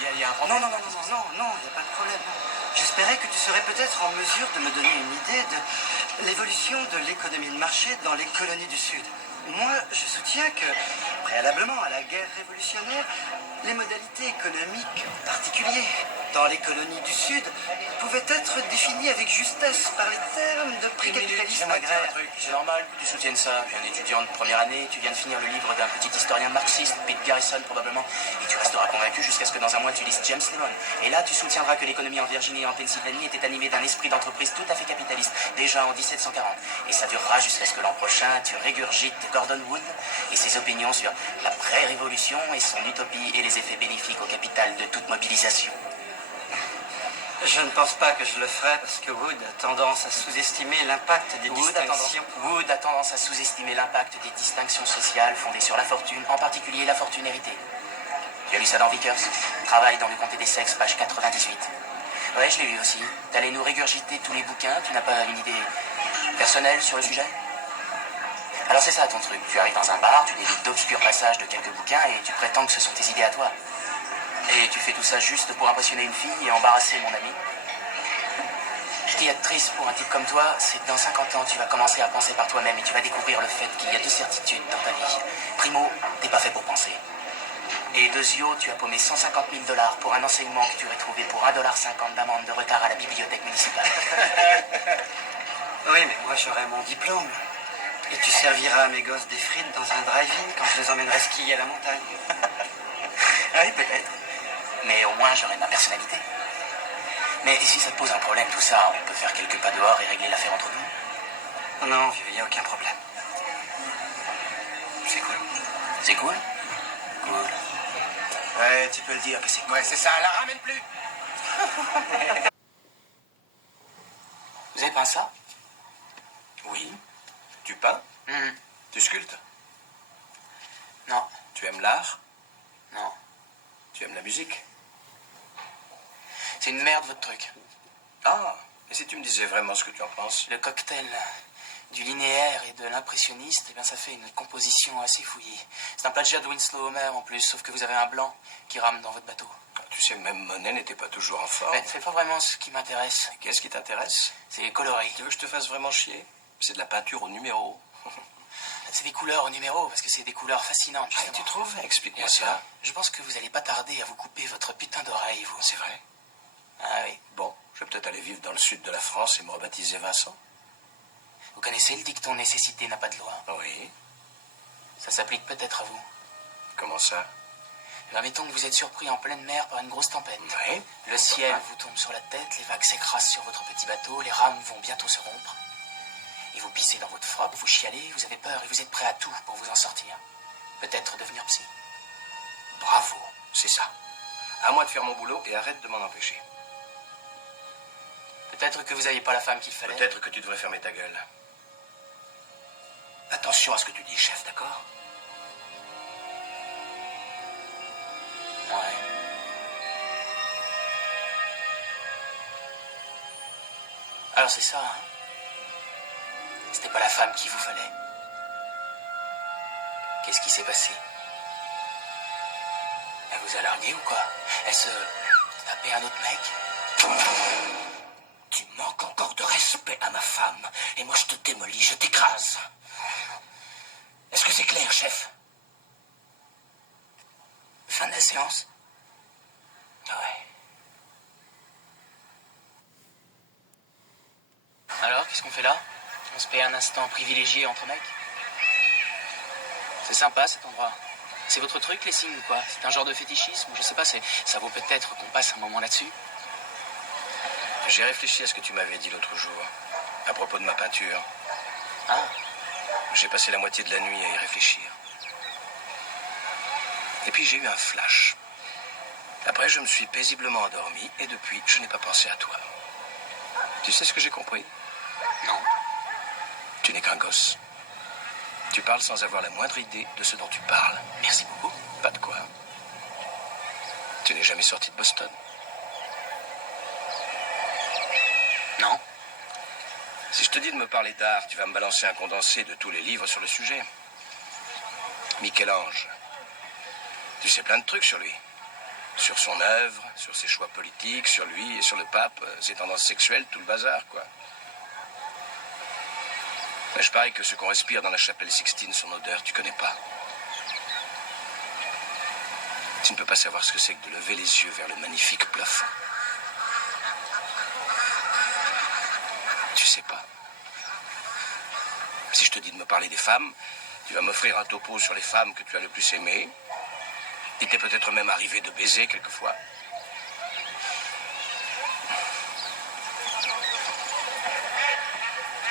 y a un problème. Non, il n'y a pas de problème. J'espérais que tu serais peut-être en mesure de me donner une idée de l'évolution de l'économie de marché dans les colonies du Sud. Moi, je soutiens que, préalablement à la guerre révolutionnaire, les modalités économiques, en particulier dans les colonies du Sud, pouvaient être définies avec justesse par les termes de pré-capitalisme agraire. C'est normal que tu soutiennes ça. Tu es un étudiant de première année, tu viens de finir le livre d'un petit historien marxiste, Pete Garrison probablement, et tu resteras convaincu jusqu'à ce que dans un mois tu lises James Lemon. Et là, tu soutiendras que l'économie en Virginie et en Pennsylvanie était animée d'un esprit d'entreprise tout à fait capitaliste, déjà en 1740. Et ça durera jusqu'à ce que l'an prochain, tu régurgites Gordon Wood et ses opinions sur la pré-révolution et son utopie et les effets bénéfiques au capital de toute mobilisation. Je ne pense pas que je le ferai parce que Wood a tendance à sous-estimer l'impact des distinctions. Wood a tendance à sous-estimer l'impact des distinctions sociales fondées sur la fortune, en particulier la fortune héritée. Tu as lu ça dans Vickers? Travail dans le comté des sexes, page 98. Ouais, je l'ai lu aussi. T'allais nous régurgiter tous les bouquins, tu n'as pas une idée personnelle sur le sujet? Alors c'est ça ton truc, tu arrives dans un bar, tu délites d'obscurs passages de quelques bouquins et tu prétends que ce sont tes idées à toi. Et tu fais tout ça juste pour impressionner une fille et embarrasser mon ami. Ce qui est triste pour un type comme toi, c'est que dans 50 ans, tu vas commencer à penser par toi-même et tu vas découvrir le fait qu'il y a deux certitudes dans ta vie. Primo, t'es pas fait pour penser. Et deuxio, tu as paumé 150 000 $ pour un enseignement que tu aurais trouvé pour 1,50 $ d'amende de retard à la bibliothèque municipale. Oui, mais moi j'aurai mon diplôme. Et tu serviras à mes gosses des frites dans un drive-in quand je les emmènerai skier à la montagne. Ah oui, peut-être. Mais au moins, j'aurai ma personnalité. Mais si ça te pose un problème, tout ça, on peut faire quelques pas dehors et régler l'affaire entre nous. Non, vieux, il n'y a aucun problème. C'est cool. C'est cool? Cool. Ouais, tu peux le dire que c'est cool. Ouais, c'est ça, la ramène plus. Vous avez peint ça? Oui. Tu peins? Tu sculptes? Non. Tu aimes l'art? Non. Tu aimes la musique? C'est une merde, votre truc. Ah, et si tu me disais vraiment ce que tu en penses? Le cocktail du linéaire et de l'impressionniste, eh bien, ça fait une composition assez fouillée. C'est un plagiat de Winslow Homer, en plus, sauf que vous avez un blanc qui rame dans votre bateau. Tu sais, même Monet n'était pas toujours en forme. Mais c'est pas vraiment ce qui m'intéresse. Qu'est-ce qui t'intéresse? C'est les coloris. Tu veux que je te fasse vraiment chier? C'est de la peinture au numéro. C'est des couleurs au numéro, parce que c'est des couleurs fascinantes. Ah, tu trouves? Explique-moi Bien sûr. ça. Je pense que vous allez pas tarder à vous couper votre putain d'oreille, vous. C'est vrai? Ah oui. Bon, je vais peut-être aller vivre dans le sud de la France et me rebaptiser Vincent. Vous connaissez le dicton nécessité n'a pas de loi? Oui. Ça s'applique peut-être à vous. Comment ça? Eh bien, mettons que vous êtes surpris en pleine mer par une grosse tempête. Oui. Le ciel vous tombe sur la tête, les vagues s'écrasent sur votre petit bateau, les rames vont bientôt se rompre. Et vous pissez dans votre froc, vous chialez, vous avez peur et vous êtes prêt à tout pour vous en sortir. Peut-être devenir psy. Bravo, c'est ça. À moi de faire mon boulot et arrête de m'en empêcher. Peut-être que vous n'aviez pas la femme qu'il fallait. Peut-être que tu devrais fermer ta gueule. Attention à ce que tu dis, chef, d'accord? Ouais. Alors c'est ça, hein? C'était pas la femme qu'il vous fallait. Qu'est-ce qui s'est passé? Elle vous a largué ou quoi? Elle se tapait un autre mec? Tu manques encore de respect à ma femme. Et moi, je te démolis, je t'écrase. Est-ce que c'est clair, chef? Fin de la séance? Ouais. Alors, qu'est-ce qu'on fait là? On se paye un instant privilégié entre mecs? C'est sympa cet endroit. C'est votre truc, les signes ou quoi? C'est un genre de fétichisme? Je sais pas, ça vaut peut-être qu'on passe un moment là-dessus. J'ai réfléchi à ce que tu m'avais dit l'autre jour, à propos de ma peinture. Ah, J'ai passé la moitié de la nuit à y réfléchir. Et puis j'ai eu un flash. Après, je me suis paisiblement endormi et depuis, je n'ai pas pensé à toi. Tu sais ce que j'ai compris? non. Tu n'es qu'un gosse. Tu parles sans avoir la moindre idée de ce dont tu parles. Merci beaucoup. Pas de quoi. Tu n'es jamais sorti de Boston. Non. Si je te dis de me parler d'art, tu vas me balancer un condensé de tous les livres sur le sujet. Michel-Ange. Tu sais plein de trucs sur lui. Sur son œuvre, sur ses choix politiques, sur lui et sur le pape, ses tendances sexuelles, tout le bazar, quoi. Mais je parie que ce qu'on respire dans la chapelle Sixtine, son odeur, tu connais pas. Tu ne peux pas savoir ce que c'est que de lever les yeux vers le magnifique plafond. Tu sais pas. Si je te dis de me parler des femmes, tu vas m'offrir un topo sur les femmes que tu as le plus aimées. Il t'est peut-être même arrivé de baiser quelquefois.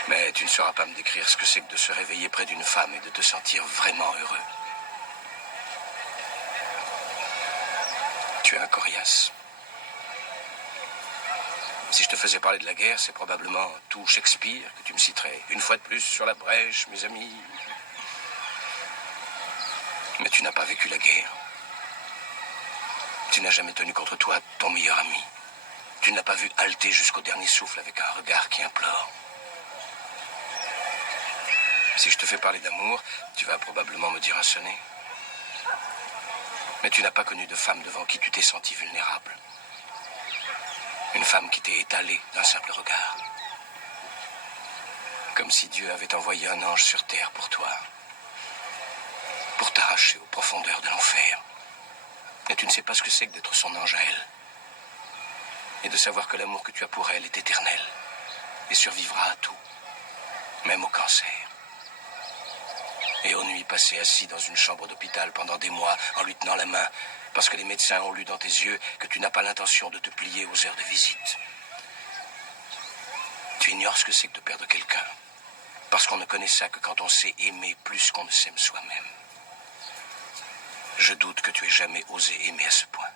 Mais tu ne sauras pas me décrire ce que c'est que de se réveiller près d'une femme et de te sentir vraiment heureux. Tu es un coriace. Si je te faisais parler de la guerre, c'est probablement tout Shakespeare que tu me citerais. Une fois de plus sur la brèche, mes amis. Mais tu n'as pas vécu la guerre. Tu n'as jamais tenu contre toi ton meilleur ami. Tu ne l'as pas vu halter jusqu'au dernier souffle avec un regard qui implore. Si je te fais parler d'amour, tu vas probablement me dire un sonnet. Mais tu n'as pas connu de femme devant qui tu t'es senti vulnérable. Une femme qui t'est étalée d'un simple regard. Comme si Dieu avait envoyé un ange sur terre pour toi. Pour t'arracher aux profondeurs de l'enfer. Et tu ne sais pas ce que c'est que d'être son ange à elle. Et de savoir que l'amour que tu as pour elle est éternel. Et survivra à tout. Même au cancer. Et aux nuits passées assis dans une chambre d'hôpital pendant des mois en lui tenant la main. Parce que les médecins ont lu dans tes yeux que tu n'as pas l'intention de te plier aux heures de visite. Tu ignores ce que c'est que de perdre quelqu'un. Parce qu'on ne connaît ça que quand on sait aimer plus qu'on ne s'aime soi-même. Je doute que tu aies jamais osé aimer à ce point.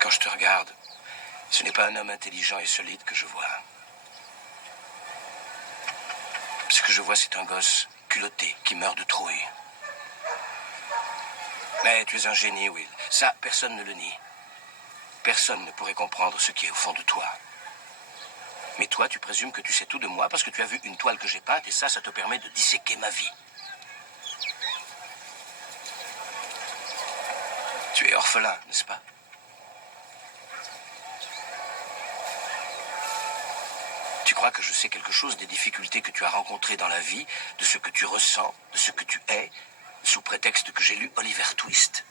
Quand je te regarde, ce n'est pas un homme intelligent et solide que je vois. Ce que je vois, c'est un gosse culotté qui meurt de trouille. Mais tu es un génie, Will. Ça, personne ne le nie. Personne ne pourrait comprendre ce qui est au fond de toi. Mais toi, tu présumes que tu sais tout de moi parce que tu as vu une toile que j'ai peinte et ça te permet de disséquer ma vie. Tu es orphelin, n'est-ce pas? Tu crois que je sais quelque chose des difficultés que tu as rencontrées dans la vie, de ce que tu ressens, de ce que tu es, sous prétexte que j'ai lu Oliver Twist.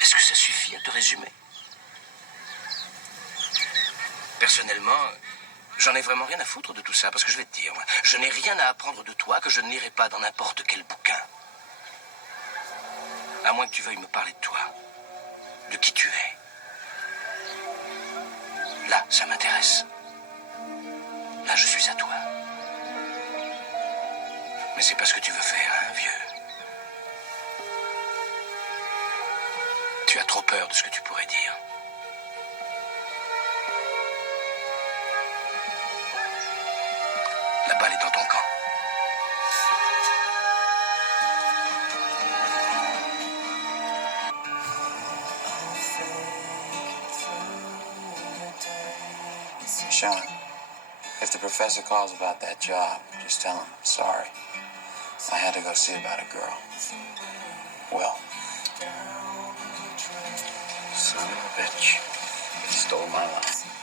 Est-ce que ça suffit à te résumer? Personnellement, j'en ai vraiment rien à foutre de tout ça, parce que je vais te dire, je n'ai rien à apprendre de toi que je ne lirai pas dans n'importe quel bouquin. À moins que tu veuilles me parler de toi, de qui tu es. Là, ça m'intéresse. Là, je suis à toi. Mais c'est pas ce que tu veux faire, hein, vieux. Tu as trop peur de ce que tu pourrais dire. La balle est dans ton camp. Sean, if the professor calls about that job, just tell him, sorry. I had to go see about a girl. Will. Son of a bitch. He stole my line.